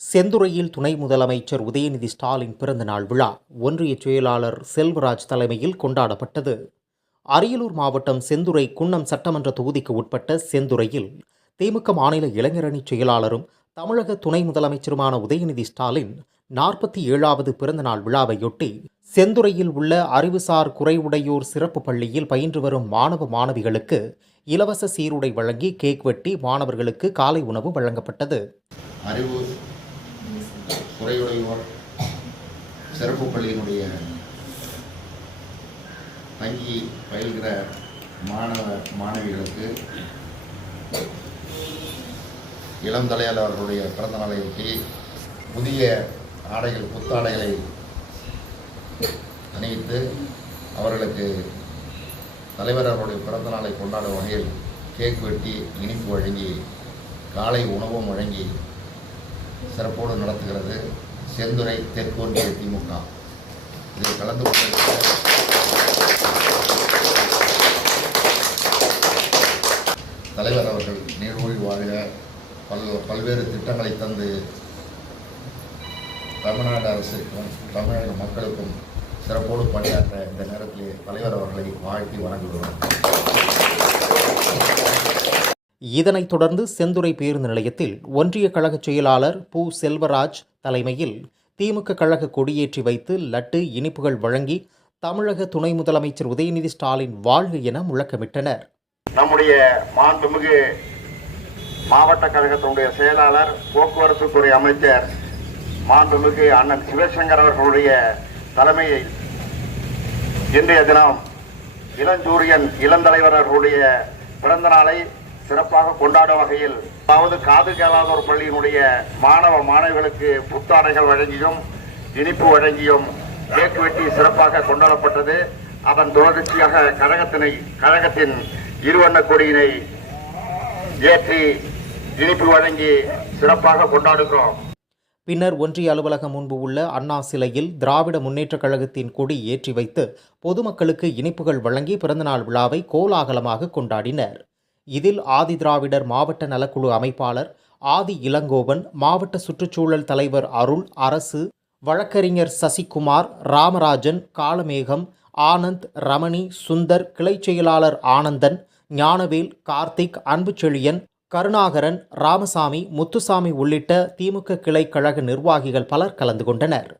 செந்துறையில் துணை முதலமைச்சர் உதயநிதி ஸ்டாலின் பிறந்தநாள் விழா ஒன்றிய செயலாளர் செல்வராஜ் தலைமையில் கொண்டாடப்பட்டது. அரியலூர் மாவட்டம் செந்துறை குன்னம் சட்டமன்ற தொகுதிக்கு உட்பட்ட செந்துறையில் திமுக மாநில இளைஞரணி செயலாளரும் தமிழக துணை முதலமைச்சருமான உதயநிதி ஸ்டாலின் 47வது பிறந்தநாள் விழாவையொட்டி செந்துறையில் உள்ள அறிவுசார் குறைவுடையோர் சிறப்பு பள்ளியில் பயின்று வரும் மாணவ மாணவிகளுக்கு இலவச சீருடை வழங்கி கேக் வெட்டி மாணவர்களுக்கு காலை உணவு வழங்கப்பட்டது. குறையுடையோர் சிறப்பு பள்ளியினுடைய தங்கி பயில்கிற மாணவ மாணவிகளுக்கு இளம் தலையாளர் அவர்களுடைய பிறந்த நாளையொட்டி புதிய ஆடைகள் புத்தாடைகளை அணிவித்து அவர்களுக்கு தலைவர் அவருடைய பிறந்த நாளை கொண்டாடும் வகையில் கேக் வெட்டி இனிப்பு வழங்கி காலை உணவும் வழங்கி சிறப்போடு நடத்துகிறது செந்துறை தெற்கொன்றிய திமுக. இதில் கலந்து கொண்டிருக்கிற தலைவர் அவர்கள் நீடூழி வாழ்க, பல்வேறு திட்டங்களை தந்து தமிழ்நாடு அரசுக்கும் தமிழக மக்களுக்கும் சிறப்போடு பணியாற்ற இந்த நேரத்தில் தலைவர் அவர்களை வாழ்த்தி வணங்குகிறோம். இதனைத் தொடர்ந்து செந்துறை பேருந்து நிலையத்தில் ஒன்றிய கழக செயலாளர் பு. செல்வராஜ் தலைமையில் திமுக கழக கொடியேற்றி வைத்து லட்டு இனிப்புகள் வழங்கி தமிழக துணை முதலமைச்சர் உதயநிதி ஸ்டாலின் வாழ்க என முழக்கமிட்டனர். நம்முடைய மாண்புமிகு மாவட்ட கழகத்தினுடைய செயலாளர் போக்குவரத்து துறை அமைச்சர் மாண்புமிகு அண்ணன் சிவசங்கர் அவர்களுடைய தலைமையில் இன்றைய தினம் இளஞ்சூரியன் இளந்தலைவர் அவர்களுடைய பிறந்த நாளை சிறப்பாக கொண்டாடும் வகையில், அதாவது காது கேளாதோர் பள்ளியினுடைய மாணவ மாணவிகளுக்கு புத்தாடைகள் வழங்கியும் இனிப்பு வழங்கியும் கேக் வெட்டி சிறப்பாக கொண்டாடப்பட்டது. அதன் தொடர்ச்சியாக கழகத்தின் இருவண்ண கொடியினை ஏற்றி இனிப்பு வழங்கி சிறப்பாக கொண்டாடுகிறோம். பின்னர் ஒன்றிய அலுவலகம் முன்பு உள்ள அண்ணா சிலையில் திராவிட முன்னேற்றக் கழகத்தின் கொடி ஏற்றி வைத்து பொதுமக்களுக்கு இனிப்புகள் வழங்கி பிறந்தநாள் விழாவை கோலாகலமாக கொண்டாடினர். இதில் ஆதி திராவிடர் மாவட்ட நலக்குழு அமைப்பாளர் ஆதி இளங்கோவன், மாவட்ட சுற்றுச்சூழல் தலைவர் அருள் அரசு, வழக்கறிஞர் சசிகுமார், ராமராஜன், காளமேகம், ஆனந்த், ரமணி, சுந்தர், கிளை செயலாளர் ஆனந்தன், ஞானவேல், கார்த்திக், அன்புச்செழியன், கருணாகரன், ராமசாமி, முத்துசாமி உள்ளிட்ட திமுக கிளை கழக நிர்வாகிகள் பலர் கலந்து கொண்டனர்.